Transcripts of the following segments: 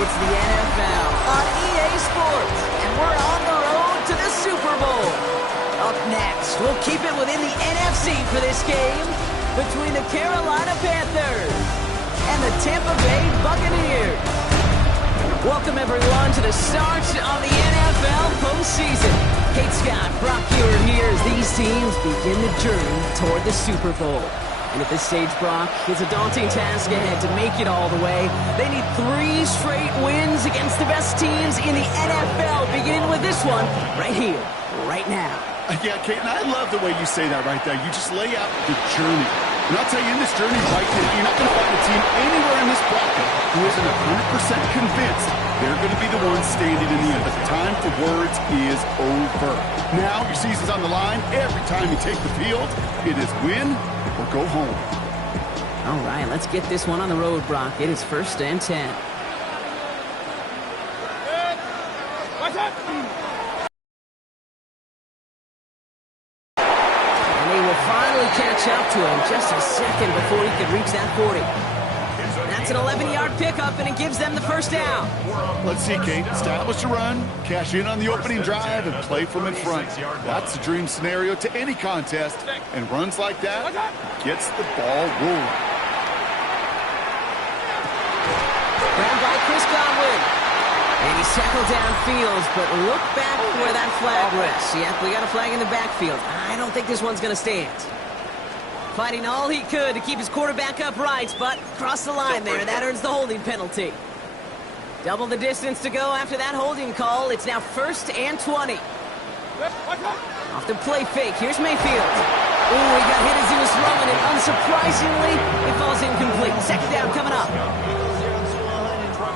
It's the NFL on EA Sports, and we're on the road to the Super Bowl. Up next, we'll keep it within the NFC for this game between the Carolina Panthers and the Tampa Bay Buccaneers. Welcome, everyone, to the start of the NFL postseason. Kate Scott, Brock Ewer here as these teams begin the journey toward the Super Bowl. And at this stage, Brock, it's a daunting task ahead to make it all the way. They need 3 straight wins against the best teams in the NFL, beginning with this one right here, right now. Yeah, Kate, and I love the way you say that right there. You just lay out the journey. And I'll tell you, in this journey right now, you're not going to find a team anywhere in this bracket who isn't 100% convinced they're going to be the ones standing in the end. But the time for words is over. Now, your season's on the line. Every time you take the field, it is win or go home. All right, let's get this one on the road, Brock. It is 1st and 10. And they will finally catch up to him just a second before he could reach that 40. That's an 11-yard pickup, and it gives them the first down. Let's see, Kate. Establish a run, cash in on the opening drive, and play from in front. That's the dream scenario to any contest, and runs like that gets the ball rolling. Grabbed by Chris Godwin. And he's tackled downfield, but look back where that flag rests. Yep, we got a flag in the backfield. I don't think this one's going to stand. Fighting all he could to keep his quarterback upright, but crossed the line there. That earns the holding penalty. Double the distance to go after that holding call. It's now 1st and 20. Off the play fake. Here's Mayfield. Oh, he got hit as he was throwing it. Unsurprisingly, it falls incomplete. 2nd down coming up.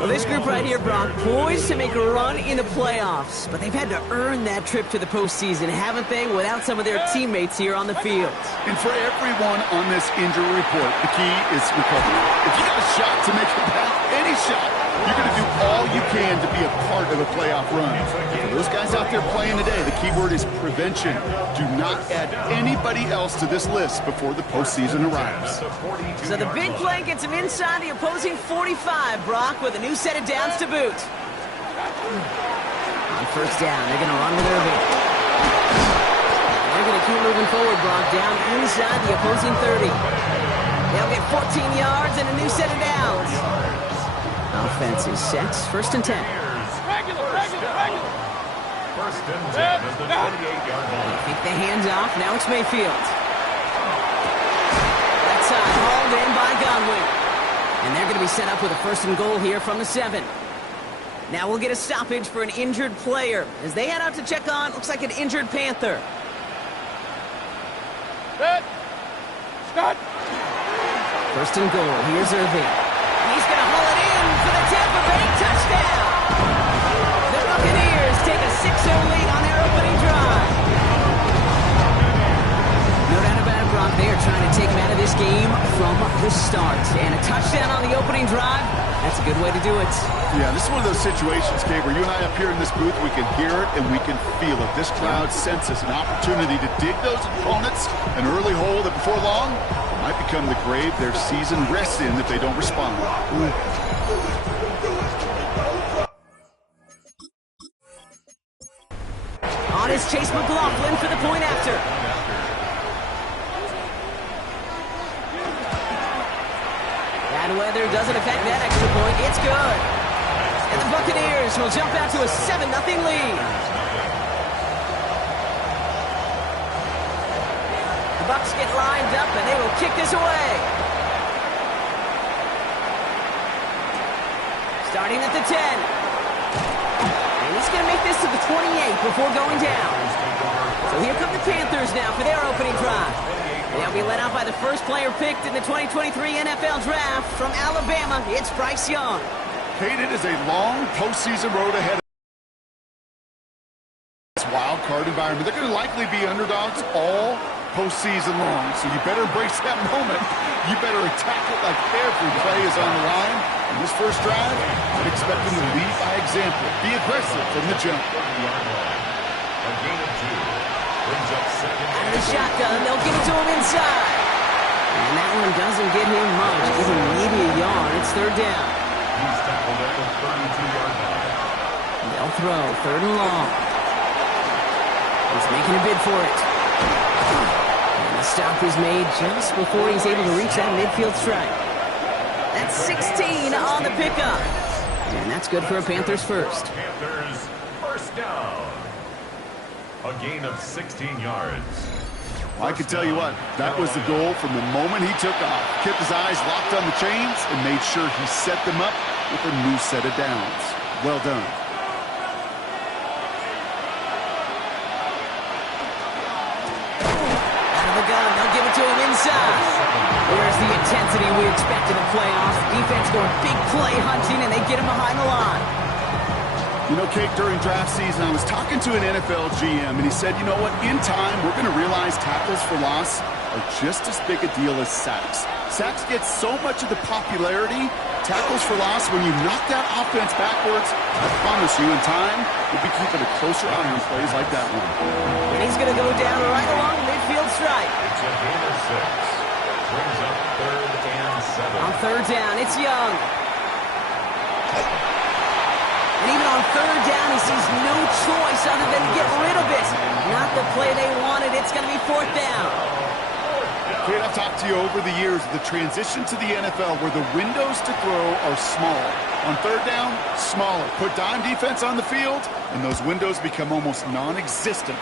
Well, this group right here, Brock, poised to make a run in the playoffs. But they've had to earn that trip to the postseason, haven't they, without some of their teammates here on the field. And for everyone on this injury report, the key is recovery. If you got a shot to make it back, any shot, you're going to do all you can to be a part of a playoff run. And for those guys out there playing today, the key word is prevention. Do not add anybody else to this list before the postseason arrives. So the big play gets him inside the opposing 45, Brock, with a new set of downs to boot. On 1st down, they're going to run with Irving. They're going to keep moving forward, Brock, down inside the opposing 30. They'll get 14 yards and a new set of downs. Offense is set. 1st and 10. Regular. 1st and 10 at the 28-yard line. They kick the hands off. Now it's Mayfield. That side hauled in by Godwin. And they're going to be set up with a 1st and goal here from the 7. Now we'll get a stoppage for an injured player as they head out to check on, looks like an injured Panther. Scott. 1st and goal. Here's Irving. He's going to haul it in for the Tampa Bay touchdown. The Buccaneers take a 6-0 lead on their opening drive. No doubt about it, Brock. They are trying to take him out of this game from the start. And a touchdown on the opening drive, that's a good way to do it. Yeah, this is one of those situations, Kate, where you and I up here in this booth, we can hear it and we can feel it. This crowd senses an opportunity to dig those opponents an early hole that before long might become the grave their season rests in if they don't respond. On is Chase McLaughlin for the point after. Bad weather doesn't affect that extra point. It's good. And the Buccaneers will jump out to a 7-0 lead. The Bucs get lined up, and they will kick this away. Starting at the 10. And he's going to make this to the 28 before going down. So here come the Panthers now for their opening drive. They'll be led out by the first player picked in the 2023 NFL Draft from Alabama. It's Bryce Young. Kate, it is a long postseason road ahead of this wild card environment. They're going to likely be underdogs all postseason long, so you better embrace that moment. You better attack it like every play is on the line. In this first drive, I'd expect them to lead by example. Be aggressive from the jump. A gain of 2. Brings up 2nd. Out of the shotgun, they'll give it to him inside. And that one doesn't get him much. Give him maybe a yard. It's 3rd down. He's tackled at the 32-yard line. They'll throw, 3rd and long. He's making a bid for it. And the stop is made just before he's able to reach that midfield strike. That's 16 on the pickup. And that's good for a Panthers first. Panthers first down. A gain of 16 yards. I can tell you what, that was the goal from the moment he took off. Kept his eyes locked on the chains and made sure he set them up with a new set of downs. Well done. Out of the gun, they'll give it to him inside. Where's the intensity we expect in the playoffs? Defense going big play hunting, and they get him behind the line. You know, Kate, during draft season, I was talking to an NFL GM, and he said, you know what, in time, we're going to realize tackles for loss are just as big a deal as sacks. Sacks get so much of the popularity. Tackles for loss, when you knock that offense backwards, I promise you, in time, we'll be keeping a closer eye on plays like that one. And he's going to go down right along the midfield strike. It's a gain of 6. Brings up 3rd and 7. On 3rd down, it's Young. And even on 3rd down, he sees no choice other than to get rid of it. Not the play they wanted. It's going to be 4th down. Kate, I've talked to you over the years of the transition to the NFL where the windows to throw are small. On 3rd down, smaller. Put dime defense on the field, and those windows become almost non-existent.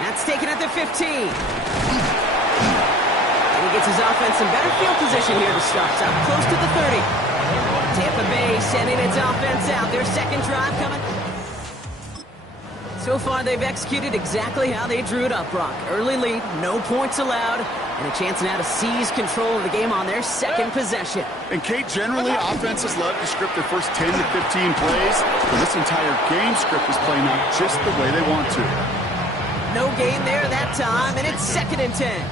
That's taken at the 15. And he gets his offense in better field position here to start. Up close to the 30. Tampa Bay sending its offense out. Their second drive coming. So far, they've executed exactly how they drew it up, Brock. Early lead, no points allowed, and a chance now to seize control of the game on their second possession. And Kate, generally, offenses love to script their first 10 to 15 plays, but this entire game script is playing out just the way they want to. No gain there that time, and it's 2nd and 10.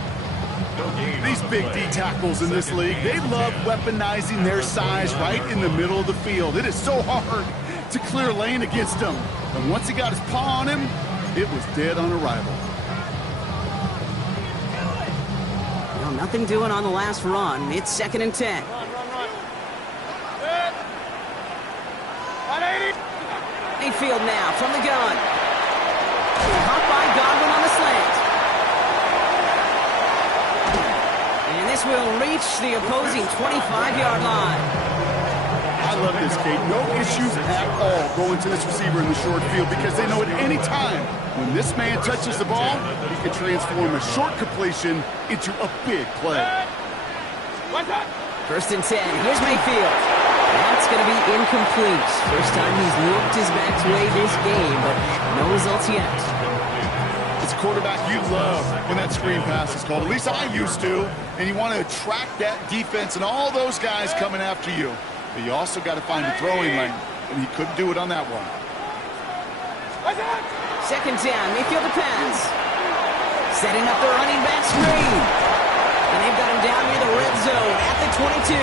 These big D tackles in this league, they love weaponizing their size right in the middle of the field. It is so hard to clear lane against him. And once he got his paw on him, it was dead on arrival. Well, nothing doing on the last run. It's 2nd and 10. Mayfield now from the gun. Caught by Godwin on the slant. And this will reach the opposing 25-yard line. I love this, Kate. No issues at all going to this receiver in the short field because they know at any time when this man touches the ball, he can transform a short completion into a big play. 1st and 10. Here's Mayfield. That's going to be incomplete. First time he's looked his back's way this game, but no results yet. As a quarterback, you love when that screen pass is called. At least I used to. And you want to attract that defense and all those guys coming after you. But you also got to find a throwing lane, and he couldn't do it on that one. 2nd down, Mayfield to pass. Setting up the running back screen. And they've got him down near the red zone at the 22.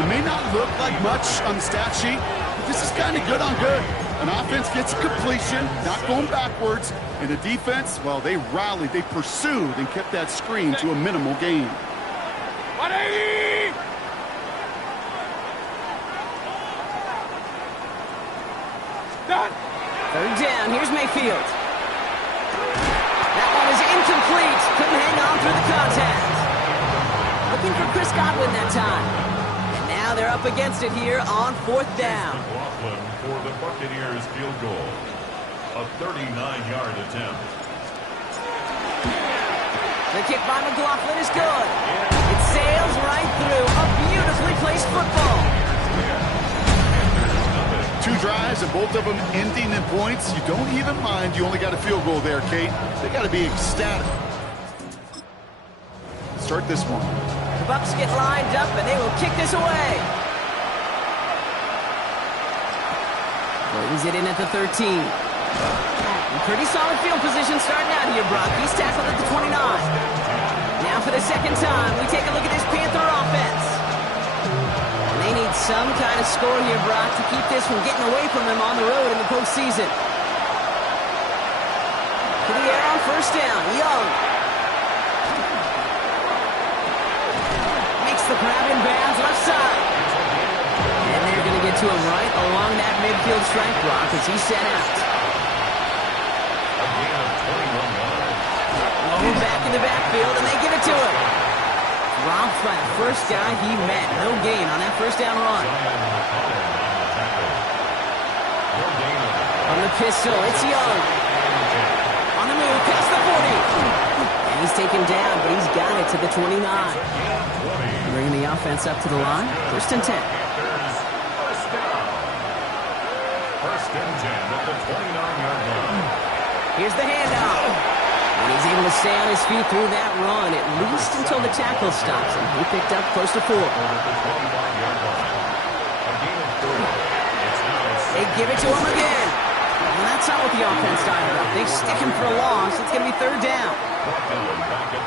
It may not look like much on the stat sheet, but this is kind of good on good. An offense gets completion, not going backwards, and the defense, well, they rallied, they pursued, and kept that screen to a minimal gain. 180! Done. 3rd down, here's Mayfield. That one is incomplete. Couldn't hang on through the contact. Looking for Chris Godwin that time. And now they're up against it here on 4th down. McLaughlin for the Buccaneers field goal. A 39-yard attempt. The kick by McLaughlin is good. It sails right through. A beautifully placed football. 2 drives and both of them ending in points. You don't even mind. You only got a field goal there, Kate. They got to be ecstatic. Start this one. The Bucs get lined up and they will kick this away. Brings it in at the 13. Pretty solid field position starting out here, Brock. He's tackled at the 29. Now for the second time, we take a look at this Panther offense. They need some kind of score here, Brock, to keep this from getting away from them on the road in the postseason. To the air on 1st down. Young. Makes the grab in bounds left side. to him right along that midfield strike block as he's set out. A gain of 21 yards. Low back in the backfield, and they give it to him. Dropped by the first guy he met. No gain on that first down run. On the pistol, it's Young. On the move, past the 40. And he's taken down, but he's got it to the 29. Bringing the offense up to the line. First and 10. First and 10 at the 29-yard line. Here's the handoff. And he's able to stay on his feet through that run, at least until the tackle stops him. He picked up close to 4. They give it to him again. And that's not what the offense dialed up. They stick him for a loss. It's going to be third down.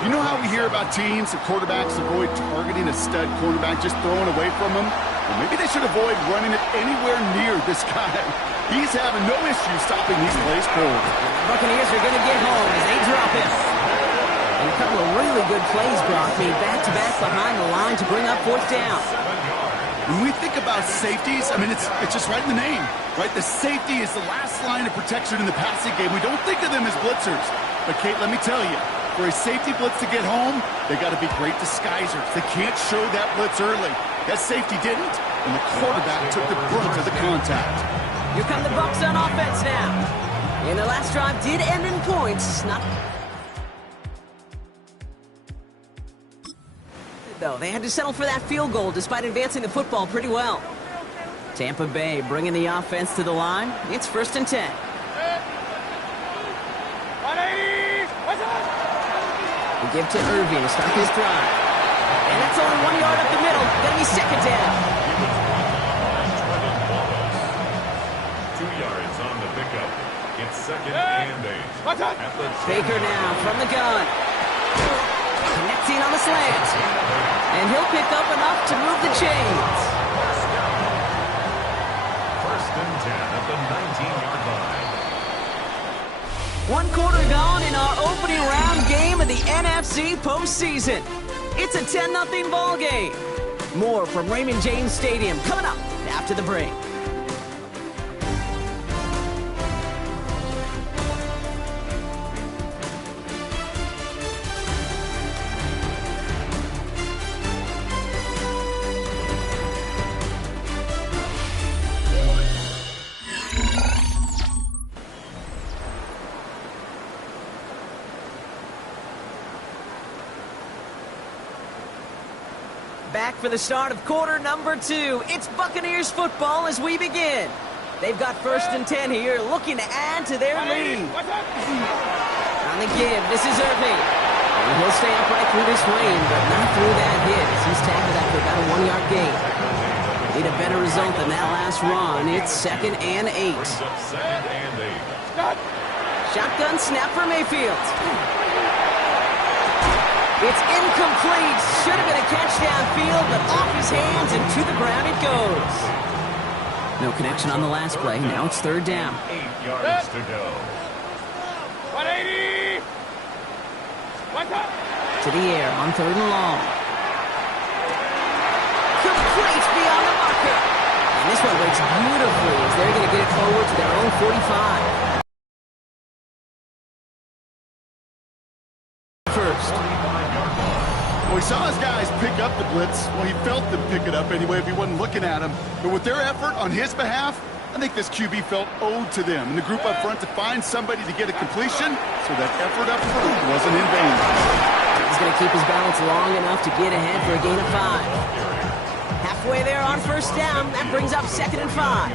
You know how we hear about teams and quarterbacks avoid targeting a stud quarterback, just throwing away from him? Well, maybe they should avoid running it anywhere near this guy. He's having no issue stopping these plays cold. The Buccaneers are going to get home as they drop him. And a couple of really good plays, Brock, made back-to-back behind the line to bring up fourth down. When we think about safeties, I mean, it's just right in the name, right? The safety is the last line of protection in the passing game. We don't think of them as blitzers. But, Kate, let me tell you, for a safety blitz to get home, they got to be great disguisers. They can't show that blitz early. That safety didn't, and the quarterback took the brunt of the contact. Here come the Bucs on offense now. And the last drive did end in points. Though they had to settle for that field goal despite advancing the football pretty well. Tampa Bay bringing the offense to the line. It's first and 10. We give to Irving to start his drive. And that's only 1 yard up the middle. Gonna be second down. 2 yards on the pickup. It's second and 8. Baker now from the gun. Connecting on the slant. And he'll pick up enough to move the chains. First and 10 at the 19-yard line. 1 quarter gone in our opening round game of the NFC postseason. It's a 10-0 ball game. More from Raymond James Stadium coming up after the break. Back for the start of quarter number 2. It's Buccaneers football as we begin. They've got first and 10 here, looking to add to their lead. On the give, this is Irving. And he'll stay upright through this rain, but not through that hit as he's tackled after about a 1 yard gain. Need a better result than that last run. It's second and 8. Shotgun snap for Mayfield. It's incomplete. Should have been a catch downfield, but off his hands and to the ground it goes. No connection on the last play. Now it's third down. 8 yards to go. 180. To the air on third and long. Complete beyond the marker. And this one breaks beautifully as they're going to get it forward to their own 45. First. Well, he saw his guys pick up the blitz. Well, he felt them pick it up anyway if he wasn't looking at him. But with their effort on his behalf, I think this QB felt owed to them. And the group up front to find somebody to get a completion, so that effort up front wasn't in vain. He's going to keep his balance long enough to get ahead for a gain of 5. Halfway there on first down. That brings up second and 5.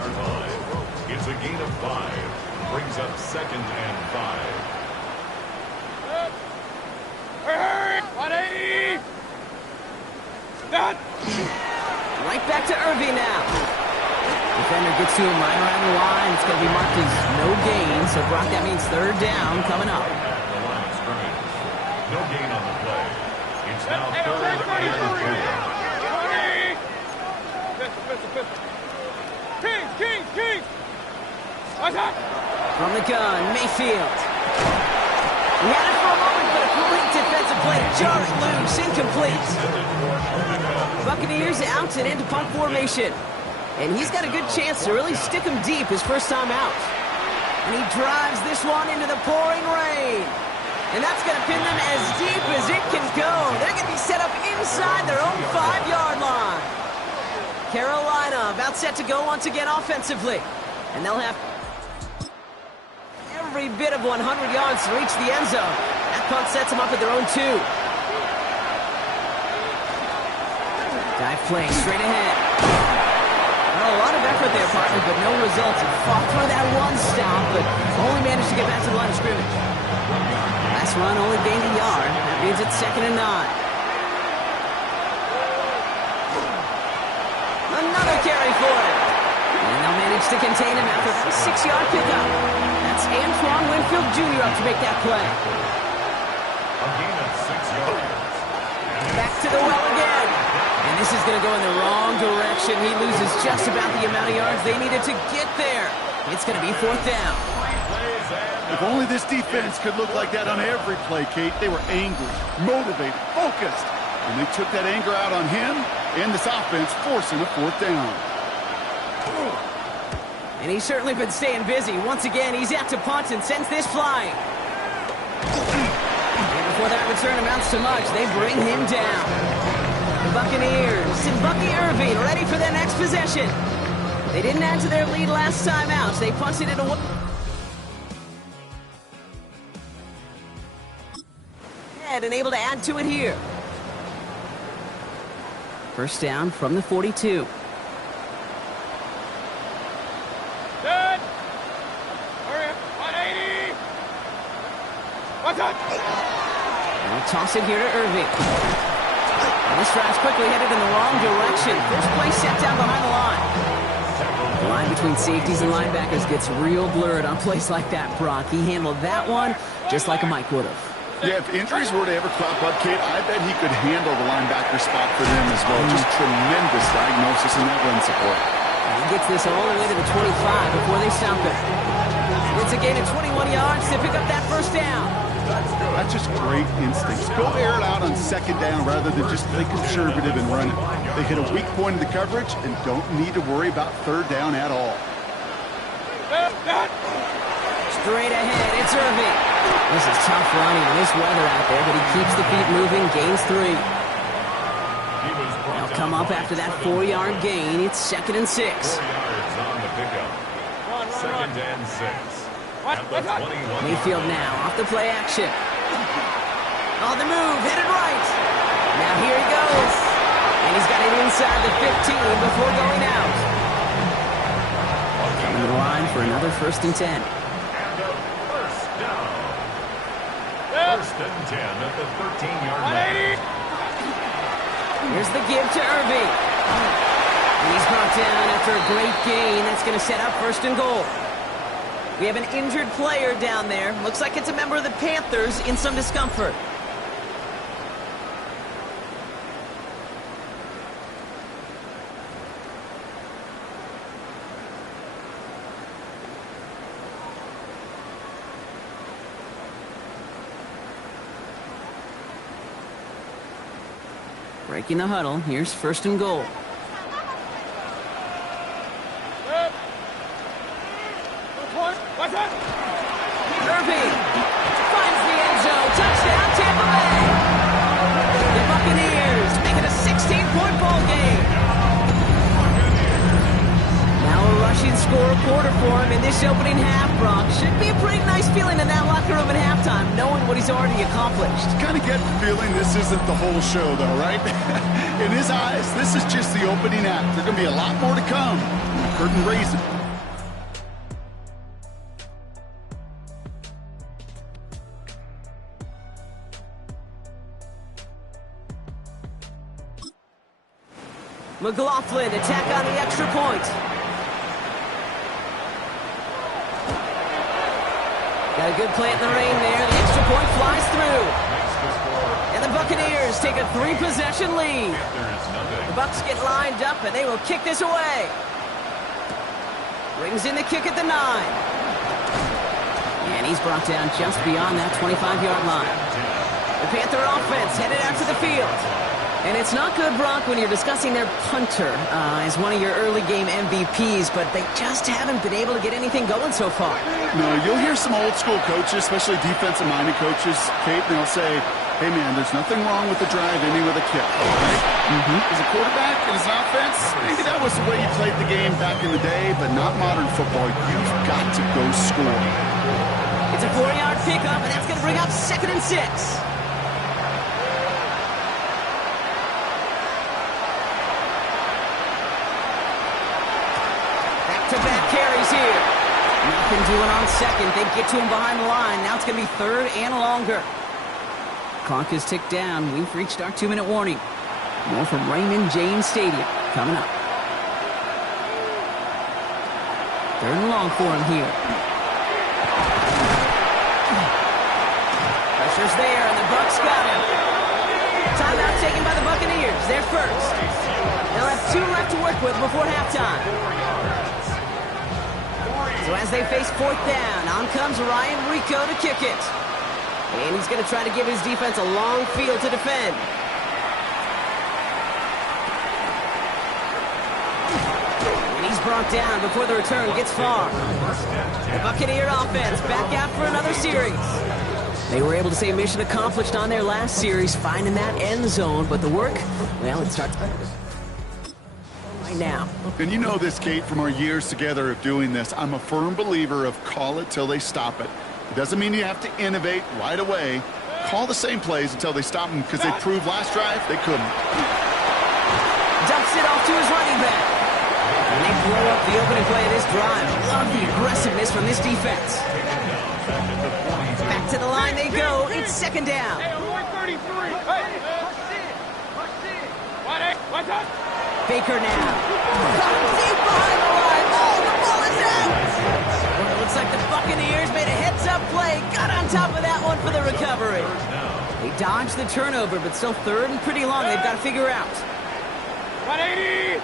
It's a gain of 5. Brings up second and 5. Hurry! 180! Right back to Irving now. Defender gets to him right around the line. It's going to be marked as no gain. So, Brock, that means third down coming up. The line of scrimmage. No gain on the play. It's now third and 4. King! From the gun, Mayfield. He had it for a moment, but a complete defensive play to jar it loose. Incomplete. Buccaneers out and into punt formation. And he's got a good chance to really stick him deep his first time out. And he drives this one into the pouring rain. And that's going to pin them as deep as it can go. They're going to be set up inside their own 5-yard line. Carolina about set to go once again offensively. And they'll have every bit of 100 yards to reach the end zone. That punt sets them up at their own 2. Dive play straight ahead. Well, a lot of effort there, partner, but no results. He fought for that one stop, but only managed to get back to the line of scrimmage. Last run only gained a yard. That means it's 2nd and 9. Another carry for him. And they'll manage to contain him after a 6-yard pickup. That's Antoine Winfield Jr. up to make that play. A gain of 6 yards. Back to the well again. And this is going to go in the wrong direction. He loses just about the amount of yards they needed to get there. It's going to be 4th down. If only this defense could look like that on every play, Kate. They were angry, motivated, focused. And they took that anger out on him and this offense, forcing a 4th down. And he's certainly been staying busy. Once again, he's out to punt and sends this flying. And before that return amounts to much, they bring him down. The Buccaneers and Bucky Irving ready for their next possession. They didn't add to their lead last time out. They punted it away. And able to add to it here. First down from the 42. Good. Hurry up. 180. What's up? And they'll toss it here to Irving. And this drive's quickly headed in the wrong direction. First play set down behind the line. The line between safeties and linebackers gets real blurred on plays like that, Brock. He handled that one just like a Mike would have. Yeah, if injuries were to ever crop up, Kate, I bet he could handle the linebacker spot for them as well. Just tremendous diagnosis in that run support. And he gets this all the way to the 25 before they stop it. It's a gain of 21 yards to pick up that first down. That's just great instincts. Go air it out on 2nd down rather than just play conservative and run it. They hit a weak point in the coverage and don't need to worry about 3rd down at all. Straight ahead, it's Irving. This is tough running in this weather out there, but he keeps the feet moving, gains 3. They'll come up after that 4-yard gain. It's 2nd and 6. 4 yards on the pickup. 2nd and 6. At the 21. Mayfield now off the play action. On the move, headed right. Now here he goes. And he's got it inside the 15 before going out. Coming to the line for another 1st and 10. First and 10 at the 13-yard line. Here's the give to Irving. And he's brought down after a great gain. That's going to set up 1st and goal. We have an injured player down there. Looks like it's a member of the Panthers in some discomfort. Breaking the huddle. Here's 1st and goal. Irving finds the end zone. Touchdown, Tampa Bay. The Buccaneers make it a 16-point ball game. Now a rushing score quarter for him in this opening half, Brock. Should be a pretty nice feeling in that locker room at halftime, knowing what he's already accomplished. Kind of get the feeling this isn't the whole show, though, right? In his eyes, this is just the opening act. There's going to be a lot more to come. Curtain raising. McLaughlin attack on the extra point. Got a good play in the rain there. The extra point flies through. And the Buccaneers take a 3-possession lead. The Bucs get lined up and they will kick this away. Brings in the kick at the 9. And he's brought down just beyond that 25-yard line. The Panther offense headed out to the field. And it's not good, Brock, when you're discussing their punter as one of your early game MVPs, but they just haven't been able to get anything going so far. No, you'll hear some old school coaches, especially defensive-minded coaches, Kate, and they'll say, hey, man, there's nothing wrong with the drive ending with a kick, right? As a quarterback and as an offense, maybe that was the way you played the game back in the day, but not modern football. You've got to go score. It's a 4-yard pickup, and that's going to bring up 2nd and 6. Back-to-back carries here. Nothing doing on 2nd. They get to him behind the line. Now it's going to be 3rd and longer. Clock is ticked down. We've reached our 2-minute warning. More from Raymond James Stadium coming up. 3rd and long for him here. Pressure's there, and the Bucs got him. Timeout taken by the Buccaneers. They're first. They'll have 2 left to work with before halftime. So as they face 4th down, on comes Ryan Rico to kick it. And he's going to try to give his defense a long field to defend. And he's brought down before the return gets far. The Buccaneer offense back out for another series. They were able to say mission accomplished on their last series, finding that end zone, but the work, well, it starts right now. And you know this, Kate, from our years together of doing this. I'm a firm believer of call it till they stop it. It doesn't mean you have to innovate right away. Call the same plays until they stop them, because they proved last drive they couldn't. Dumps it off to his running back. And they blow up the opening play of this drive. Love the aggressiveness from this defense. Back to the line they go. It's 2nd down. Hey, 133. Hey, what's up? Baker now. Deep behind the line. Oh, the ball is out. Well, it looks like the Buccaneers made a heads-up play. Got on top of that one for the recovery. They dodged the turnover, but still 3rd and pretty long. They've got to figure out. 180.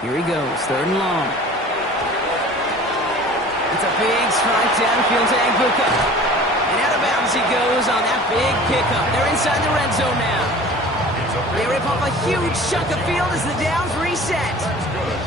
Here he goes, 3rd and long. It's a big strike downfield to Anguka. And out of bounds he goes on that big pickup. They're inside the red zone now. They rip off a huge chunk of field as the downs reset.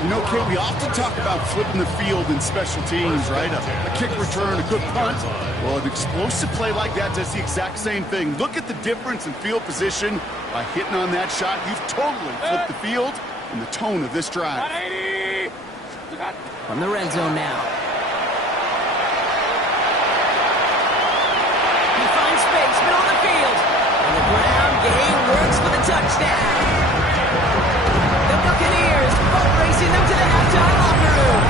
You know, Kate, we often talk about flipping the field in special teams, right? A kick return, a good punt. Well, an explosive play like that does the exact same thing. Look at the difference in field position. By hitting on that shot, you've totally flipped the field and the tone of this drive. 180. From the red zone now. He finds space, middle of the field. And the ground game works for the touchdown. The Buccaneers boat racing up to the halftime locker room.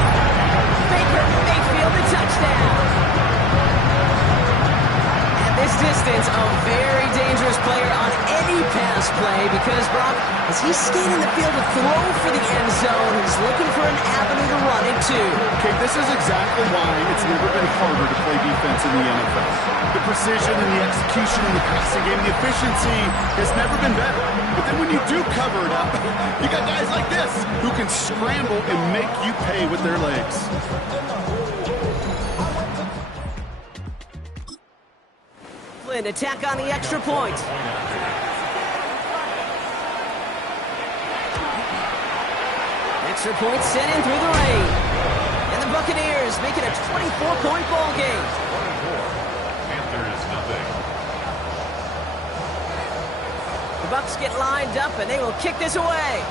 Baker Mayfield, the touchdown. At this distance, a very dangerous player on any pass play because, Brock, as he's scanning the field to throw for the end zone, he's looking for an avenue to run it to. Okay, this is exactly why it's never been harder to play defense in the NFL. The precision and the execution in the passing game, the efficiency has never been better. But then when you do cover it up, you got guys like this who can scramble and make you pay with their legs. Flynn, attack on the extra point. Extra point sent in through the rain. And the Buccaneers make it a 24-point ball game. Panthers nothing. The Bucs get lined up, and they will kick this away.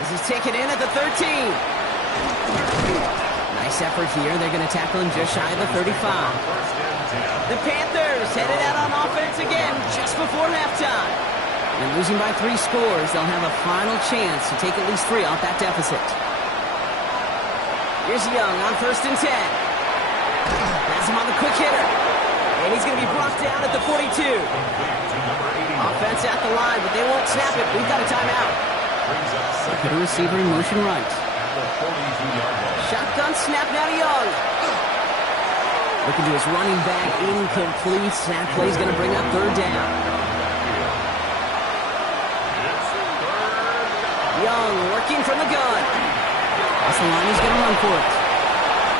This is taken in at the 13. Nice effort here. They're going to tackle him just shy of the 35. The Panthers headed out on offense again just before halftime. And losing by 3 scores, they'll have a final chance to take at least 3 off that deficit. Here's Young on 1st and 10. Has him on the quick hitter. And he's going to be brought down at the 42. Offense at the line, but they won't snap it. We've got a timeout. Put a receiver in motion right. Shotgun snap now to Young. Looking to his running back, incomplete. Snap play's going to bring up third down. Young working from the gun. That's the line, he's going to run for it.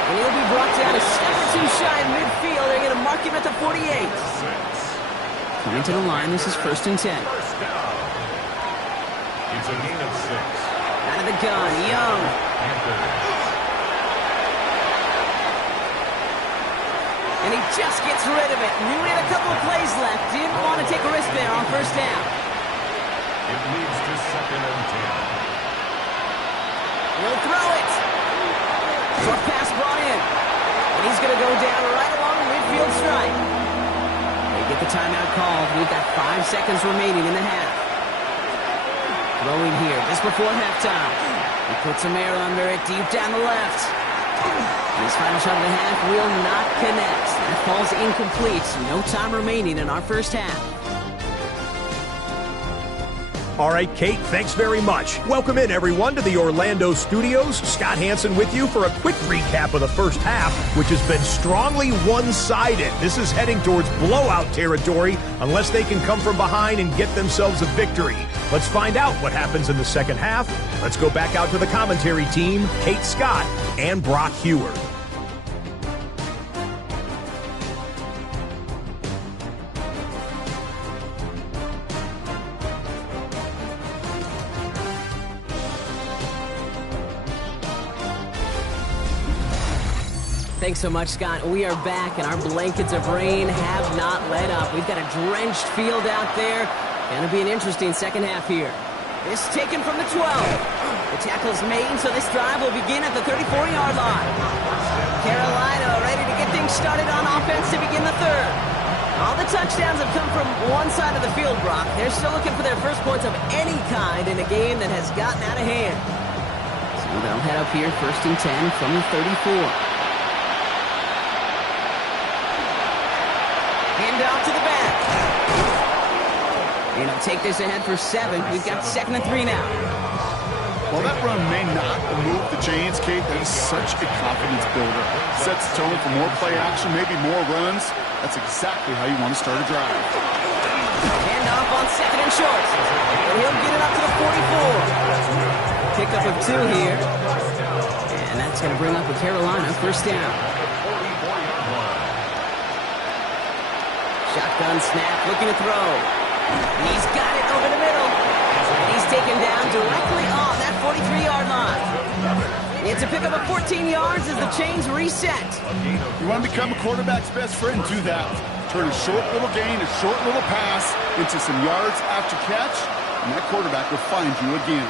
And he'll be brought down a step or two shy in midfield. They're going to mark him at the 48. Coming to the line, this is 1st and 10. It's a gain of 6. Out of the gun, Young. And he just gets rid of it. Knew he had a couple of plays left. Didn't want to take a risk there on first down. It leads to 2nd and 10. He'll throw it. Short pass brought in. And he's going to go down right along the midfield stripe. They get the timeout called. We've got 5 seconds remaining in the half. Throwing here just before halftime. He puts some air under it deep down the left. And his final shot of the half will not connect. That ball's incomplete. No time remaining in our first half. All right, Kate, thanks very much. Welcome in, everyone, to the Orlando studios. Scott Hansen with you for a quick recap of the first half, which has been strongly one-sided. This is heading towards blowout territory unless they can come from behind and get themselves a victory. Let's find out what happens in the second half. Let's go back out to the commentary team, Kate Scott and Brock Hewer. Thanks so much, Scott. We are back, and our blankets of rain have not let up. We've got a drenched field out there. Going to be an interesting second half here. This taken from the 12. The tackle's made, so this drive will begin at the 34-yard line. Carolina ready to get things started on offense to begin the third. All the touchdowns have come from one side of the field, Brock. They're still looking for their first points of any kind in a game that has gotten out of hand. So they'll head up here, 1st and 10 from the 34. Handoff to the back. And he'll take this ahead for 7. We've got 2nd and 3 now. While that run may not move the chains, Kate, that is such a confidence builder. Sets the tone for more play action, maybe more runs. That's exactly how you want to start a drive. Handoff on 2nd and short. And he'll get it up to the 44. Pickup of 2 here. And that's going to bring up a Carolina 1st down. Shotgun snap, looking to throw. He's got it over the middle. And he's taken down directly on that 43-yard line. It's a pickup of 14 yards as the chains reset. You want to become a quarterback's best friend, do that. Turn a short little gain, a short little pass into some yards after catch, and that quarterback will find you again.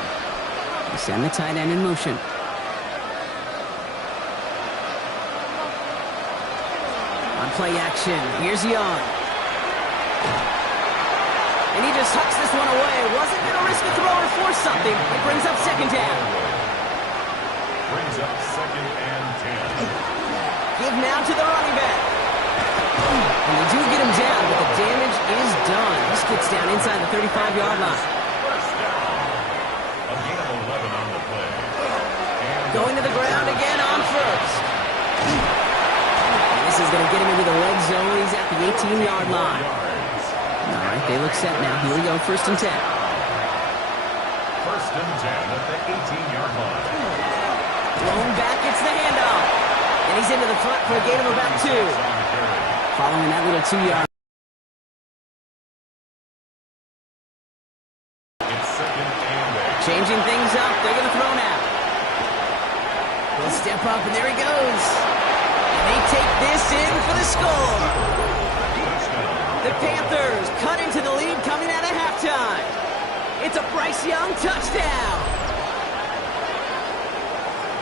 They send the tight end in motion. On play action, here's Young. And he just tucks this one away. Wasn't going to risk a throw or force something. It brings up 2nd down. Brings up 2nd and 10. Give now to the running back. And they do get him down, but the damage is done. This gets down inside the 35-yard line. First down. A gain of 11 on the play. And Going to the ground again on 1st. This is going to get him into the red zone. He's at the 18-yard line. All right, they look set now. Here we go, 1st and 10. 1st and 10 at the 18-yard line. Thrown back, it's the handoff. And he's into the front for a gain of about 2. Following that little 2-yard. It's 2nd and 8. Changing things up. They're going to throw now. He'll step up, and there he goes. And they take this in for the score. The Panthers cut into the lead coming out of halftime. It's a Bryce Young touchdown.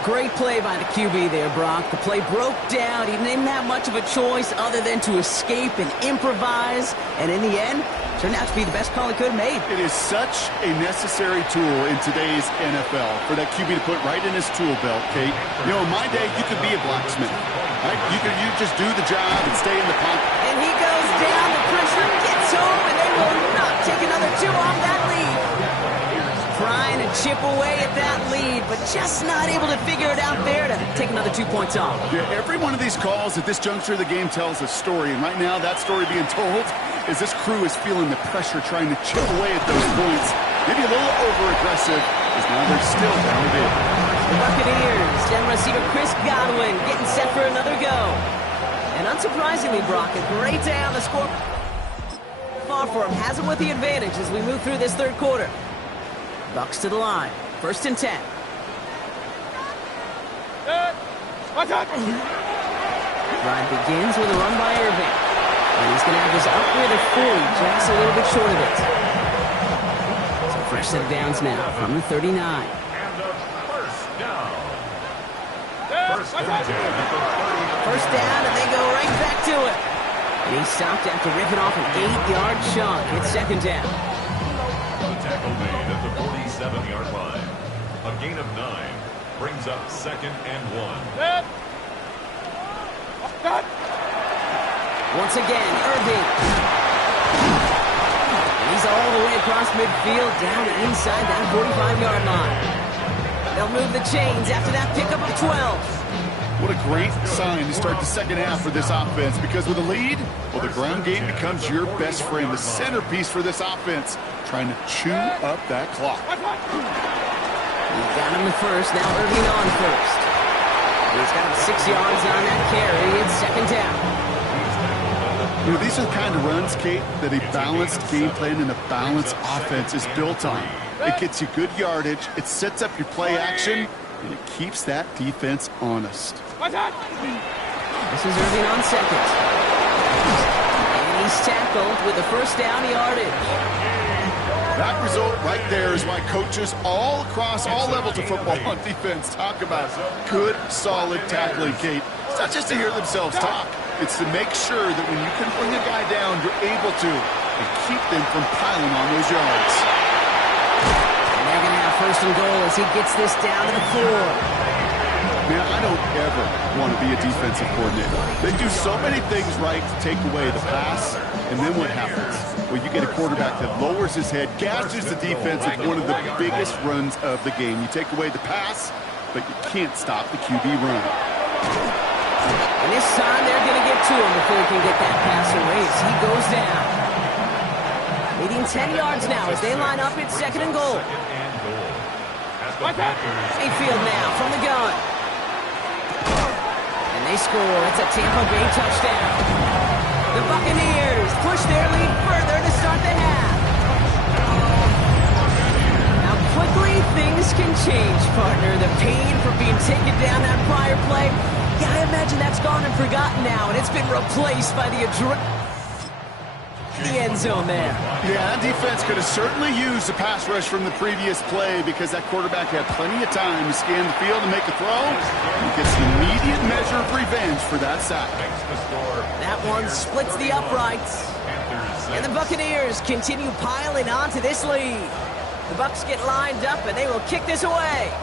Great play by the QB there, Brock. The play broke down. He didn't have much of a choice other than to escape and improvise. And in the end, turned out to be the best call he could have made. It is such a necessary tool in today's NFL for that QB to put right in his tool belt, Kate. You know, in my day, you could be a blacksmith. Right? You just do the job and stay in the pocket. And he goes down. The pressure gets home, and they will not take another 2 off that lead. chip away at that lead, but just not able to figure it out there to take another 2 points off. Yeah, every one of these calls at this juncture of the game tells a story, and right now that story being told is this crew is feeling the pressure trying to chip away at those points. Maybe a little over-aggressive, because now they're still down big. The Buccaneers, down receiver Chris Godwin, getting set for another go. And unsurprisingly, Brock, a great day on the score. Far for him, has him with the advantage as we move through this third quarter. Bucks to the line, 1st and 10. Drive begins with a run by Irving. And he's going to have this upgrade of 40, just a little bit short of it. So fresh set of downs now from the 39. And a first down. First down, and they go right back to it. And he stopped after ripping off an 8-yard chunk. It's 2nd down. The tackle made at the 47-yard line. A gain of 9 brings up 2nd and 1. Once again, Irving. And he's all the way across midfield, down to inside that 45-yard line. They'll move the chains after that pickup of 12. What a great sign to start the second half for this offense, because with a lead, well, the ground game becomes your best friend, the centerpiece for this offense, trying to chew up that clock. He got him the first, now Irving on first. He's got him 6 yards on that carry. It's 2nd down. You know, these are the kind of runs, Kate, that a balanced game plan and a balanced offense is built on. It gets you good yardage, it sets up your play action, and it keeps that defense honest. This is Irving on 2nd. And he's tackled with the first down yardage. That result right there is why coaches all across all levels of football on defense talk about good, solid tackling, Kate. It's not just to hear themselves talk. It's to make sure that when you can bring a guy down, you're able to, and keep them from piling on those yards. And they're going to have 1st and goal as he gets this down to the floor. Man, I don't ever want to be a defensive coordinator. They do so many things right to take away the pass, and then what happens? Well, you get a quarterback that lowers his head, gashes the defense with one of the biggest runs of the game. You take away the pass, but you can't stop the QB run. And this time they're going to get to him before he can get that pass away as he goes down. Leading 10 yards now as they line up at 2nd and goal. Mayfield now from the gun. And they score. It's a Tampa Bay touchdown. The Buccaneers push their lead further to start the half. Now quickly things can change, partner. The pain for being taken down that prior play, yeah, I imagine that's gone and forgotten now, and it's been replaced by the end zone there. Yeah, that defense could have certainly used the pass rush from the previous play, because that quarterback had plenty of time to scan the field and make a throw. He gets an immediate measure of revenge for that sack. That one splits the uprights. And the Buccaneers continue piling on to this lead. The Bucs get lined up, and they will kick this away.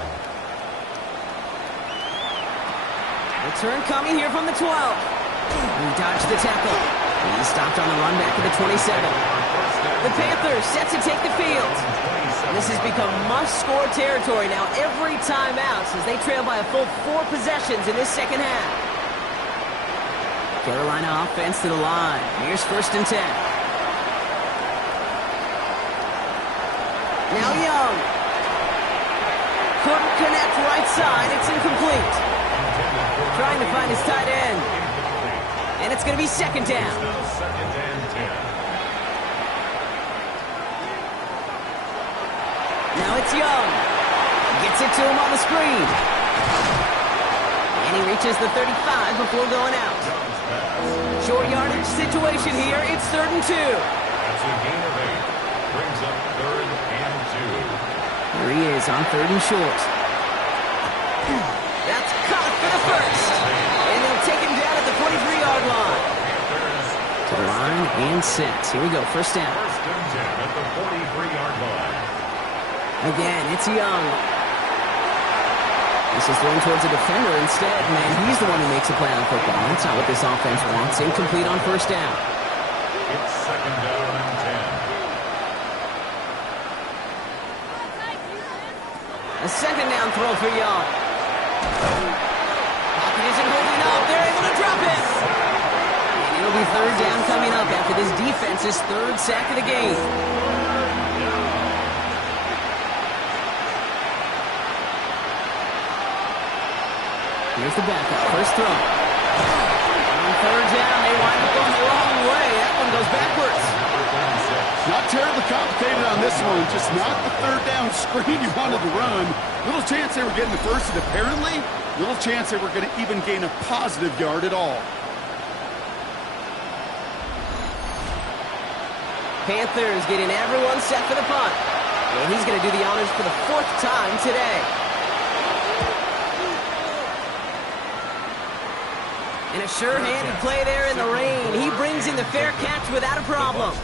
Return coming here from the 12. He dodged the tackle. He stopped on the run back to the 27. The Panthers set to take the field. And this has become must-score territory now every time out, as they trail by a full 4 possessions in this second half. Carolina offense to the line. Here's 1st and 10. Now Young. Couldn't connect right side. It's incomplete. Trying to find his tight end. And it's going to be 2nd down. Now it's Young. Gets it to him on the screen. And he reaches the 35 before going out. Short yardage situation here. It's 3rd and 2. That's a gain of 8. Brings up 3rd and 2. Here he is on 3rd and short. That's caught for the first. And they'll take him down at the 43-yard line. To the line and set. Here we go. 1st down. 1st and 10 at the 43-yard line. Again, it's Young. This is thrown towards a defender instead. Man, he's the one who makes a play on football. That's not what this offense wants. Incomplete on 1st down. It's 2nd down and 10. A second down throw for Young. Pocket isn't holding up. They're able to drop it. And it'll be third down coming up after this defense's third sack of the game. Here's the backup. First throw. On third down, they wind up going the wrong way. That one goes backwards. Not terribly complicated on this one. Just not the third down screen you wanted to run. Little chance they were getting the first, and apparently, little chance they were going to even gain a positive yard at all. Panthers getting everyone set for the punt. And he's going to do the honors for the fourth time today. And a sure-handed play there in the rain. He brings in the fair catch without a problem.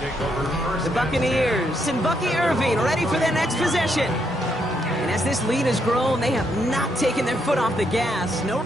The Buccaneers and Bucky Irving ready for their next possession. And as this lead has grown, they have not taken their foot off the gas. No.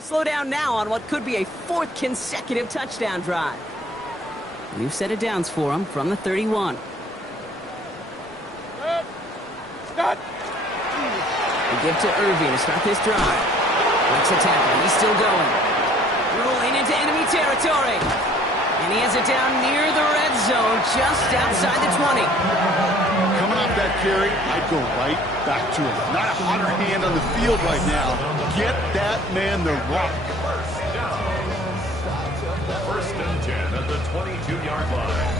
Slow down now on what could be a fourth consecutive touchdown drive. New set of downs for him from the 31. Start. They give to Irving to start this drive. Breaks a tackle. He's still going. Rolling into enemy territory. And he has it down near the red zone, just outside the 20. Coming off that carry, I'd go right back to him. Not a hotter hand on the field right now. Get that man the rock. First and 10 at the 22-yard line.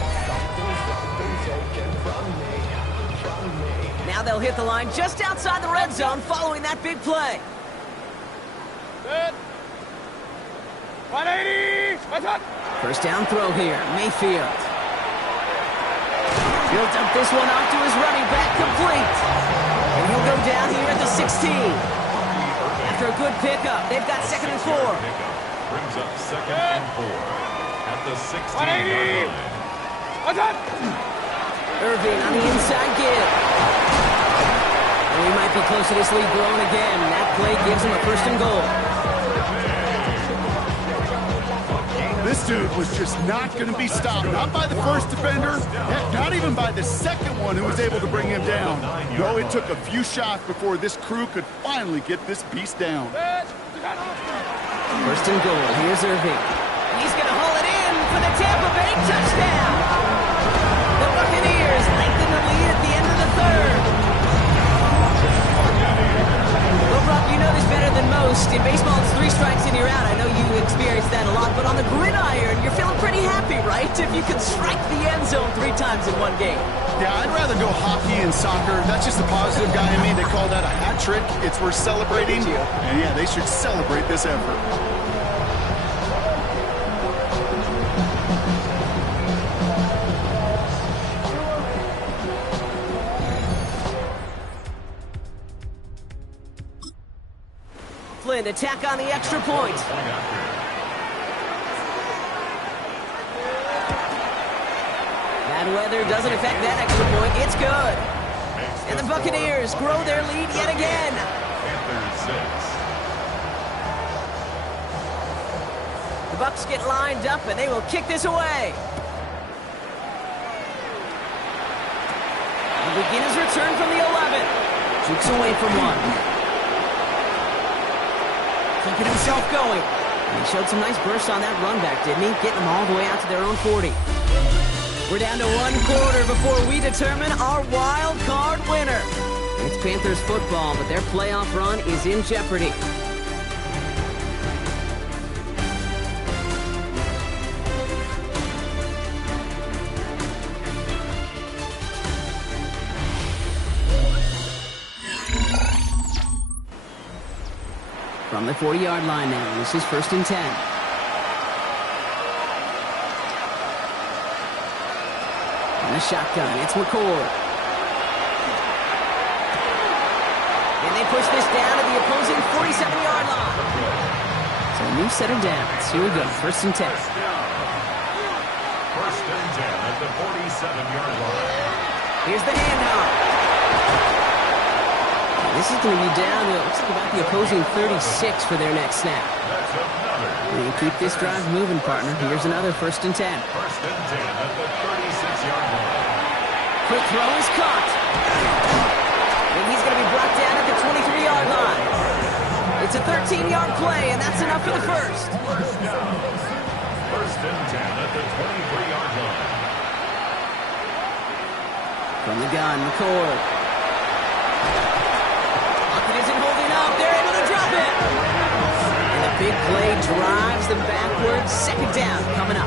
Now they'll hit the line just outside the red zone following that big play. Good. 180. What's up? First down throw here, Mayfield. Built up this one off to his running back, complete. And he'll go down here at the 16. After a good pickup, they've got second and 4. Brings up second and 4 at the 16-yard 180. line. What's up? Irving on the inside give. And we might be close to this lead growing again. That play gives him a first and goal. This dude was just not going to be stopped. Not by the first defender, heck, not even by the second one who was able to bring him down. No, it took a few shots before this crew could finally get this beast down. First and goal. Here's Irving. He's going to haul it in for the Tampa Bay touchdown. The Buccaneers lengthen the lead at the end of the third. Well, Rob, you know this better than most. In baseball, it's 3 strikes and you're out. I know you experienced that a lot, but on the gridiron, you're feeling pretty happy, right? If you can strike the end zone 3 times in one game. Yeah, I'd rather go hockey and soccer. That's just the positive guy in me. They call that a hat trick. It's worth celebrating. And yeah, they should celebrate this effort. Flynn, attack on the extra point. Bad weather doesn't affect that extra point. It's good. And the Buccaneers grow their lead yet again. Panthers 6. The Bucs get lined up and they will kick this away. He'll begin his return from the 11. Jukes away from one. keeping himself going. And he showed some nice bursts on that run back, didn't he? Getting them all the way out to their own 40. We're down to 1 quarter before we determine our wild card winner. It's Panthers football, but their playoff run is in jeopardy. From the 40-yard line now, this is 1st and 10. And a shotgun, it's McCord. And they push this down to the opposing 47-yard line. So a new set of downs. Here we go, 1st and 10. 1st and 10 at the 47-yard line. Here's the handoff. This is going to be down to, it looks like about the opposing 36 for their next snap. And keep this drive moving, partner. Here's another 1st and 10. 1st and 10 at the 36-yard line. Quick throw is caught. And he's going to be brought down at the 23-yard line. It's a 13-yard play, and that's enough for the first. 1st and 10 at the 23-yard line. From the gun, McCord. Lockett isn't holding up. They're able to drop it. And the big play drives them backwards. 2nd down coming up.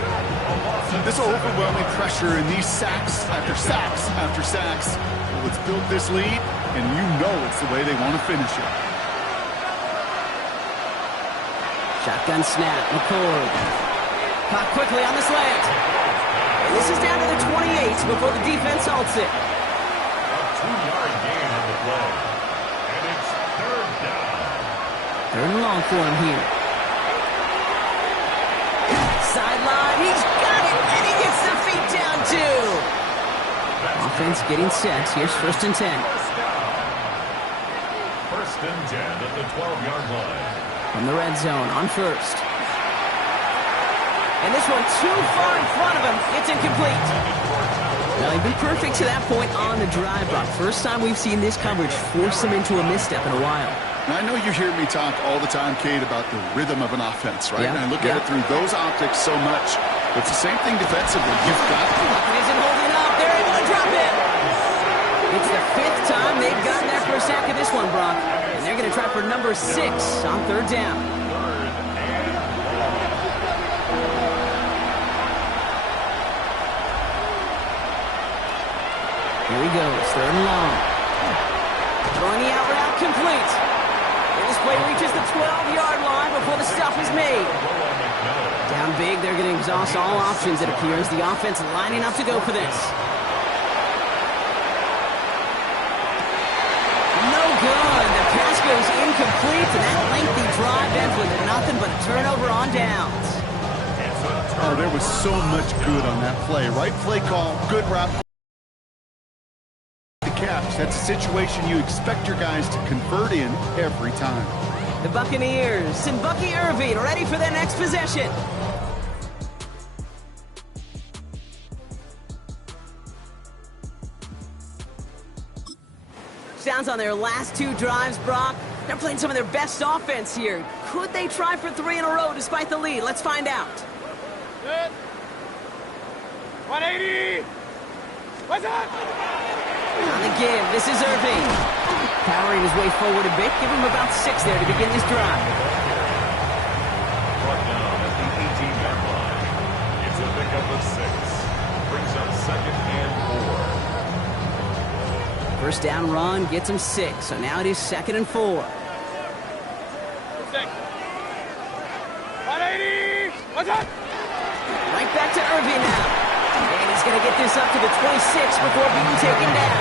This overwhelming pressure and these sacks after sacks after sacks. Well, it's built this lead, and you know it's the way they want to finish it. Shotgun snap, McCord. Caught quickly on the slant. And this is down to the 28 before the defense halts it. A 2-yard gain on the play. And it's 3rd down. 3rd and long for him here. Sideline, he's got it, and he gets the feet down too. Offense getting set. Here's 1st and 10. 1st and 10 at the 12-yard line. From the red zone on 1st. And this one too far in front of him. It's incomplete. Now, they've been perfect to that point on the drive, Brock. First time we've seen this coverage force them into a misstep in a while. And I know you hear me talk all the time, Kate, about the rhythm of an offense, right? Yeah, And I look at it through those optics so much. But it's the same thing defensively. You've got to. Lockett isn't holding up. They're able to drop it. It's the 5th time they've gotten their first sack of this one, Brock. And they're going to try for number 6 on 3rd down. Here he goes, 3rd and long. Throwing the out route complete. And this play reaches the 12-yard line before the stop is made. Down big, they're going to exhaust all options, it appears. The offense lining up to go for this. No good. The pass goes incomplete, and that lengthy drive ends with nothing but a turnover on downs. Oh, there was so much good on that play. Right play call, good route. Catch. That's a situation you expect your guys to convert in every time. The Buccaneers and Bucky Irving ready for their next possession. Sounds on their last 2 drives, Brock. They're playing some of their best offense here. Could they try for 3 in a row despite the lead? Let's find out. Good. 180. What's up? On the give, this is Irving. Powering his way forward a bit. Give him about 6 there to begin this drive. Brought down at the 18-yard line. It's a pickup of 6. Brings up 2nd and 4. First down run gets him 6. So now it is 2nd and 4. 6. 180. What's up? Right back to Irving now. And he's going to get this up to the 26 before being taken down.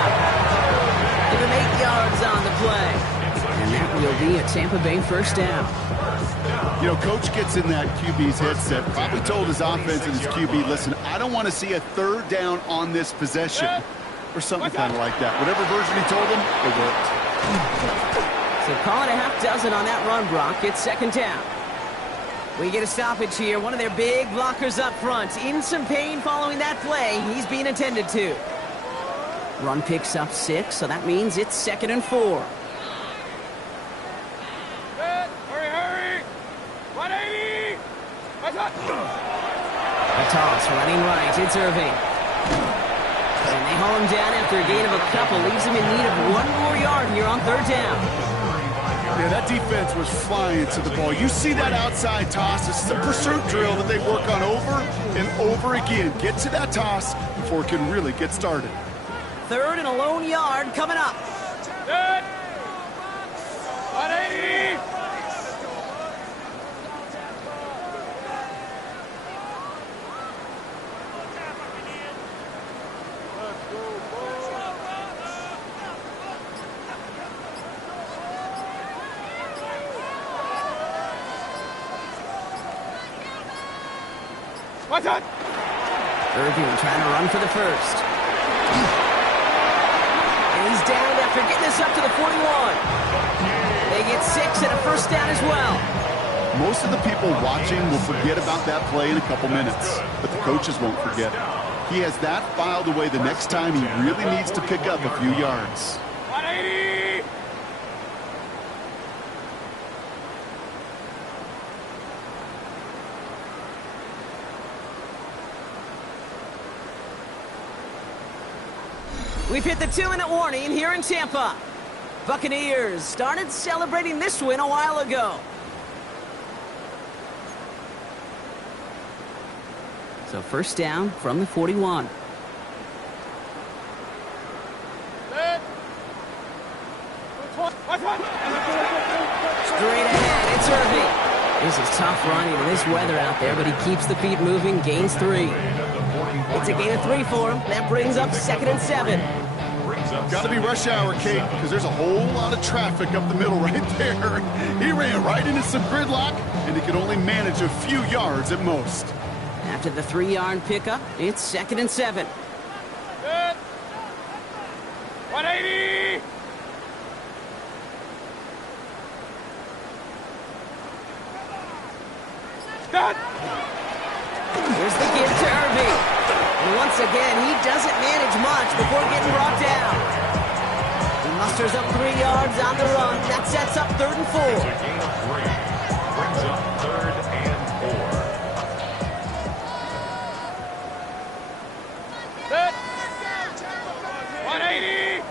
Give him 8 yards on the play. And that will be a Tampa Bay first down. You know, Coach gets in that QB's headset, probably told his offense and his QB, listen, I don't want to see a 3rd down on this possession. Or something kind of like that. Whatever version he told him, it worked. So call it a half dozen on that run, Brock. It's 2nd down. We get a stoppage here. One of their big blockers up front. In some pain following that play. He's being attended to. Run picks up 6, so that means it's 2nd and 4. Good. Hurry, hurry. A toss running right. It's Irving. And they haul him down after a gain of a couple. Leaves him in need of one more yard here on third down. Yeah, that defense was flying to the ball. You see that outside toss. This is a pursuit drill that they work on over and over again. Get to that toss before it can really get started. Third and a lone yard coming up. Good. 180. What's that? Irving trying to run for the first. And he's down after getting this up to the 41. They get 6 and a first down as well. Most of the people watching will forget about that play in a couple minutes, but the coaches won't forget it. He has that filed away the next time he really needs to pick up a few yards. 180. We've hit the 2-minute warning here in Tampa. Buccaneers started celebrating this win a while ago. So first down from the 41. Good. What's that? Straight ahead, it's Irving. This is tough running in this weather out there, but he keeps the feet moving, gains 3. It's a gain of 3 for him. That brings up 2nd and 7. Got to be rush hour, Kate, because there's a whole lot of traffic up the middle right there. He ran right into some gridlock, and he could only manage a few yards at most. After the 3-yard pickup, it's 2nd and 7. Good. 180. Good. Here's the give to Irving. And once again, he doesn't manage much before getting brought down. He musters up 3 yards on the run. That sets up 3rd and 4. It's a gain of 3. Brings up 3rd and 4. Good. 180.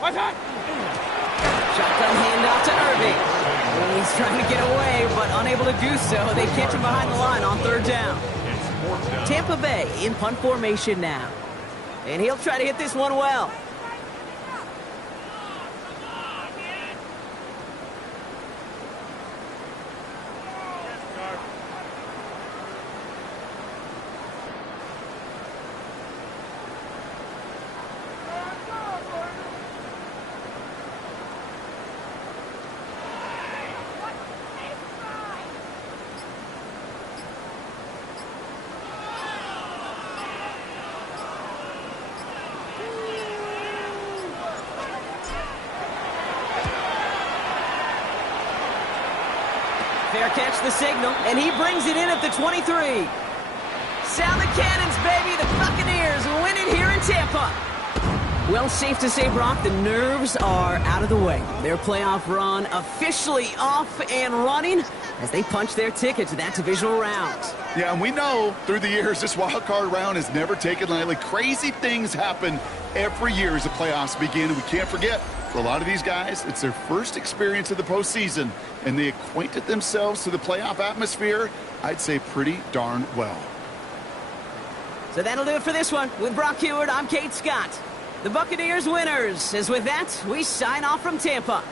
What's that? Shotgun handoff to Irving. And he's trying to get away, but unable to do so. They catch him behind the line on 3rd down. Tampa Bay in punt formation now. And he'll try to hit this one well. Fair catch the signal, and he brings it in at the 23. Sound the cannons, baby. The Buccaneers win it here in Tampa. Well, safe to say, Brock, the nerves are out of the way. Their playoff run officially off and running as they punch their ticket to that divisional round. Yeah, and we know through the years this wild card round is never taken lightly. Crazy things happen every year as the playoffs begin, and we can't forget, for a lot of these guys, it's their first experience of the postseason, and they acquainted themselves to the playoff atmosphere, I'd say pretty darn well. So that'll do it for this one. With Brock Heward, I'm Kate Scott. The Buccaneers winners. As with that, we sign off from Tampa.